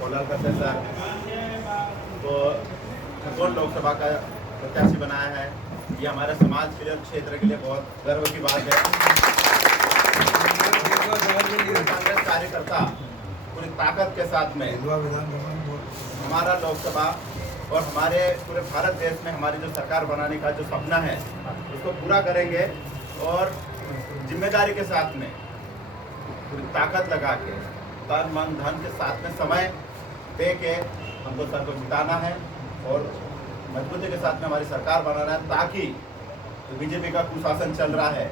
कोलार करते सर को खरगोन लोकसभा का प्रत्याशी बनाया है। ये हमारे समाज के लिए और क्षेत्र के लिए बहुत गर्व की बात है। कांग्रेस कार्यकर्ता पूरी ताकत के साथ में हमारा लोकसभा और हमारे पूरे भारत देश में हमारी जो सरकार बनाने का जो सपना है उसको पूरा करेंगे और जिम्मेदारी के साथ में पूरी ताकत लगा के तन मन धन के साथ में समय दे के हमको सर को जिताना है और मजबूती के साथ में हमारी सरकार बनाना है, ताकि जो बीजेपी का कुशासन चल रहा है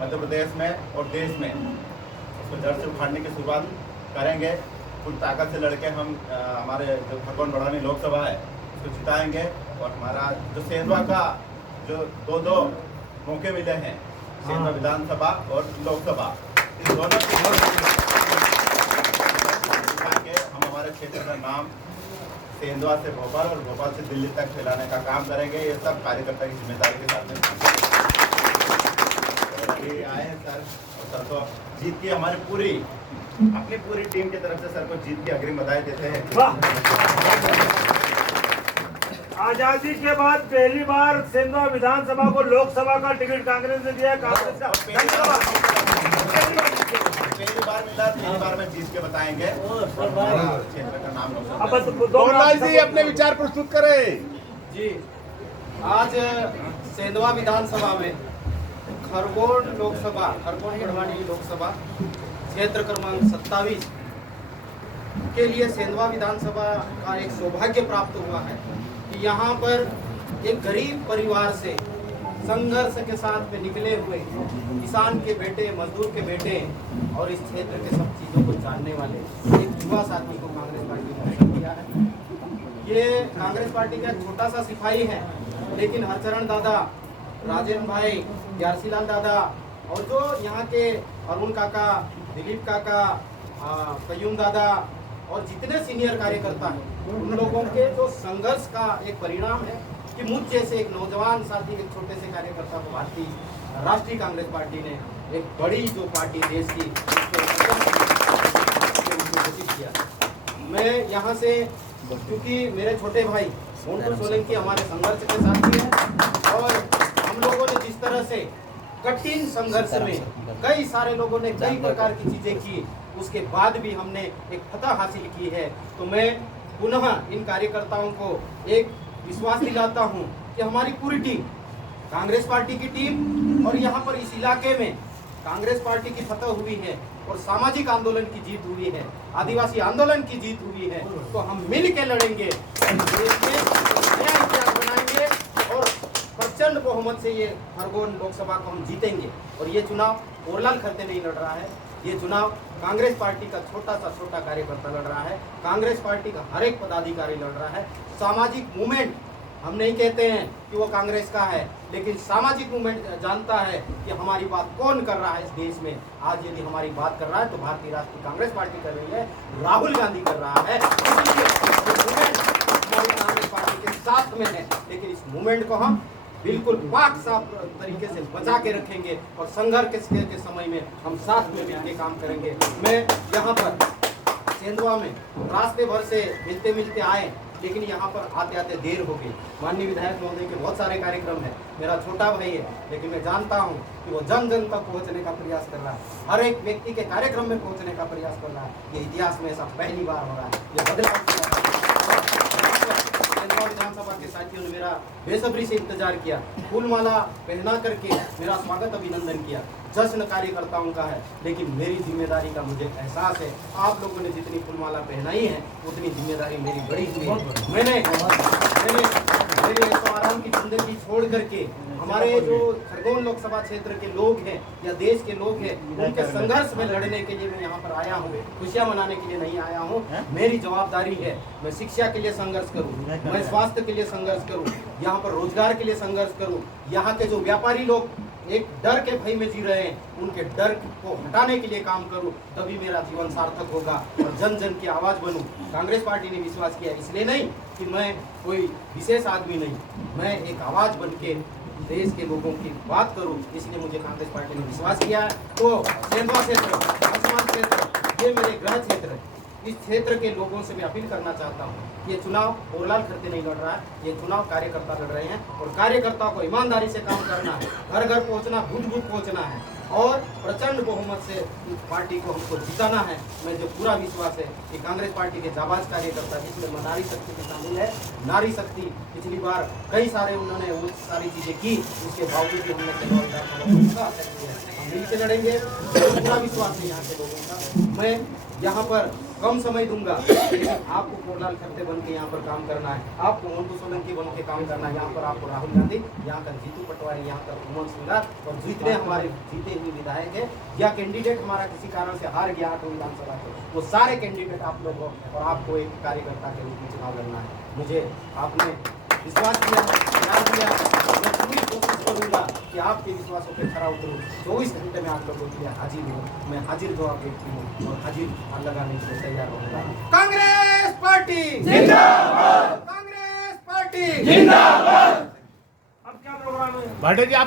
मध्य प्रदेश में और देश में उसको जड़ से उखाड़ने की शुरुआत करेंगे। पूरी ताकत से लड़के हम हमारे जो खरगोन बढ़ानी लोकसभा है उसको जिताएंगे और हमारा जो सेंधवा का जो दो मौके मिले हैं, सेंधवा विधानसभा और लोकसभा, इस दोनों के हम हमारे क्षेत्र का नाम सेंधवा से भोपाल और भोपाल से दिल्ली तक फैलाने का काम करेंगे। ये सब कार्यकर्ता की जिम्मेदारी के साथ में आए हैं सर, और सर को जीत की हमारी अपनी पूरी टीम की तरफ से सर को जीत की अग्रिम बधाई देते हैं। आजादी के बाद पहली बार सेंधवा विधानसभा को लोकसभा का टिकट कांग्रेस ने दिया। कांग्रेस का पहली बार मिला, पहली बार में जीत के बताएंगे क्षेत्र का नाम अब जी अपने विचार प्रस्तुत करें। जी, आज सेंधवा विधानसभा में खरगोन लोकसभा, खरगोन गढ़वानी लोकसभा क्षेत्र क्रमांक 27 के लिए सेंधवा विधानसभा का एक सौभाग्य प्राप्त हुआ है कि यहाँ पर एक गरीब परिवार से संघर्ष के साथ में निकले हुए किसान के बेटे, मजदूर के बेटे और इस क्षेत्र के सब चीज़ों को जानने वाले एक युवा साथी को कांग्रेस पार्टी ने पसंद किया है। ये कांग्रेस पार्टी का छोटा सा सिपाही है, लेकिन हरचरण दादा, राजेंद्र भाई, ग्यारसीलाल दादा और जो यहाँ के अरुण काका, दिलीप काका, कयूम दादा और जितने सीनियर कार्यकर्ता हैं, उन लोगों के जो संघर्ष का एक परिणाम है कि मुझ जैसे एक नौजवान साथी, एक छोटे से कार्यकर्ता को भारतीय राष्ट्रीय कांग्रेस पार्टी ने एक बड़ी जो पार्टी देश की घोषित किया। मैं यहाँ से, क्योंकि मेरे छोटे भाई मोन्टू सोलंकी हमारे संघर्ष के साथी हैं और हम लोगों ने जिस तरह से कठिन संघर्ष में कई सारे लोगों ने कई प्रकार की चीजें की, उसके बाद भी हमने एक फतह हासिल की है। तो मैं पुनः इन कार्यकर्ताओं को एक विश्वास दिलाता हूं कि हमारी पूरी टीम, कांग्रेस पार्टी की टीम और यहाँ पर इस इलाके में कांग्रेस पार्टी की फतह हुई है और सामाजिक आंदोलन की जीत हुई है, आदिवासी आंदोलन की जीत हुई है। तो हम मिल के लड़ेंगे, देश में नया इतिहास बनाएंगे और प्रचंड बहुमत से ये खरगोन लोकसभा को हम जीतेंगे। और ये चुनाव कोरलाल खरते नहीं लड़ रहा है, ये चुनाव कांग्रेस पार्टी का छोटा कार्यकर्ता लड़ रहा है, कांग्रेस पार्टी का हर एक पदाधिकारी लड़ रहा है। सामाजिक मूवमेंट, हम नहीं कहते हैं कि वो कांग्रेस का है, लेकिन सामाजिक मूवमेंट जानता है कि हमारी बात कौन कर रहा है इस देश में। आज यदि हमारी बात कर रहा है तो भारतीय राष्ट्रीय कांग्रेस पार्टी कर रही है, राहुल गांधी कर रहा है, इसलिए मूवमेंट हमारी कांग्रेस पार्टी के साथ में है। लेकिन इस मूवमेंट को हम बिल्कुल पाक साफ तरीके से बचा के रखेंगे और संघर्ष के समय में हम साथ में मिलकर काम करेंगे। मैं यहाँ पर सेंधवा में रास्ते भर से मिलते आए, लेकिन यहाँ पर आते आते देर हो गई। माननीय विधायक महोदय के बहुत सारे कार्यक्रम है, मेरा छोटा भाई है, लेकिन मैं जानता हूँ कि वो जन जन तक पहुँचने का प्रयास कर रहा है, हर एक व्यक्ति के कार्यक्रम में पहुँचने का प्रयास कर रहा है। ये इतिहास में ऐसा पहली बार हो रहा है, ये बदलाव विधानसभा के साथियों ने मेरा बेसब्री से इंतजार किया, फूलमाला पहना करके मेरा स्वागत अभिनंदन किया। जश्न कार्यकर्ताओं का है, लेकिन मेरी जिम्मेदारी का मुझे एहसास है। आप लोगों ने जितनी फूलमाला पहनाई है उतनी जिम्मेदारी मेरी बड़ी हुई है। मैंने मेरे आराम की जिंदगी छोड़ करके हमारे जो खरगोन लोकसभा क्षेत्र के लोग हैं या देश के लोग हैं, उनके संघर्ष में लड़ने के लिए मैं यहाँ पर आया हूँ, खुशियाँ मनाने के लिए नहीं आया हूँ। मेरी जवाबदारी है, मैं शिक्षा के लिए संघर्ष करूँ, मैं स्वास्थ्य के लिए संघर्ष करूँ, यहाँ पर रोजगार के लिए संघर्ष करूँ। यहाँ के जो व्यापारी लोग एक डर के भय में जी रहे हैं, उनके डर को हटाने के लिए काम करूं, तभी मेरा जीवन सार्थक होगा और जन जन की आवाज़ बनूं। कांग्रेस पार्टी ने विश्वास किया, इसलिए नहीं कि मैं कोई विशेष आदमी नहीं, मैं एक आवाज़ बन के देश के लोगों की बात करूं, इसलिए मुझे कांग्रेस पार्टी ने विश्वास किया है। तो सेंधवा क्षेत्र, आसमान क्षेत्र, ये मेरे गृह क्षेत्र है, इस क्षेत्र के लोगों से मैं अपील करना चाहता हूँ कि ये चुनाव पोरलाल खर्ते नहीं लड़ रहा है, ये चुनाव कार्यकर्ता लड़ रहे हैं और कार्यकर्ताओं को ईमानदारी से काम करना है, घर घर पहुँचना, बूथ बूथ पहुँचना है और प्रचंड बहुमत से इस पार्टी को हमको जिताना है। मैं जो पूरा विश्वास है कि कांग्रेस पार्टी के जाबाज कार्यकर्ता जिसमें नारी शक्ति भी शामिल है, नारी शक्ति पिछली बार कई सारे उन्होंने वो सारी चीजें की, उसके बावजूद भी हमने हम मिल के लड़ेंगे। पूरा विश्वास है यहाँ के लोगों का। मैं यहाँ पर कम समय दूंगा, लेकिन आपको पोरलाल खर्ते बन के यहाँ पर काम करना है, आपको मोन्टू सोलंकी बन के काम करना है। यहाँ पर आपको राहुल गांधी, यहाँ का जीतू पटवारी, यहाँ का उमंग सिंगार और जितने हमारे जीते हुए विधायक है या कैंडिडेट हमारा किसी कारण से हार गया 8 विधानसभा के, वो सारे कैंडिडेट आप लोगों और आपको एक कार्यकर्ता के रूप में चुनाव लड़ना है। मुझे आपने विश्वास दिया, प्यार दिया, मैं पूरी कोशिश करूंगा कि आपके विश्वासों पे खरा उतरूं। 24 घंटे में आप लोगों के लिए हाजिर हूँ, मैं हाजिर जवाब व्यक्ति हूँ और हाजिर लगाने के लिए तैयार रहूंगा। कांग्रेस पार्टी जिंदाबाद, कांग्रेस पार्टी जिंदाबाद। अब क्या प्रोग्राम है? भाटे जी आप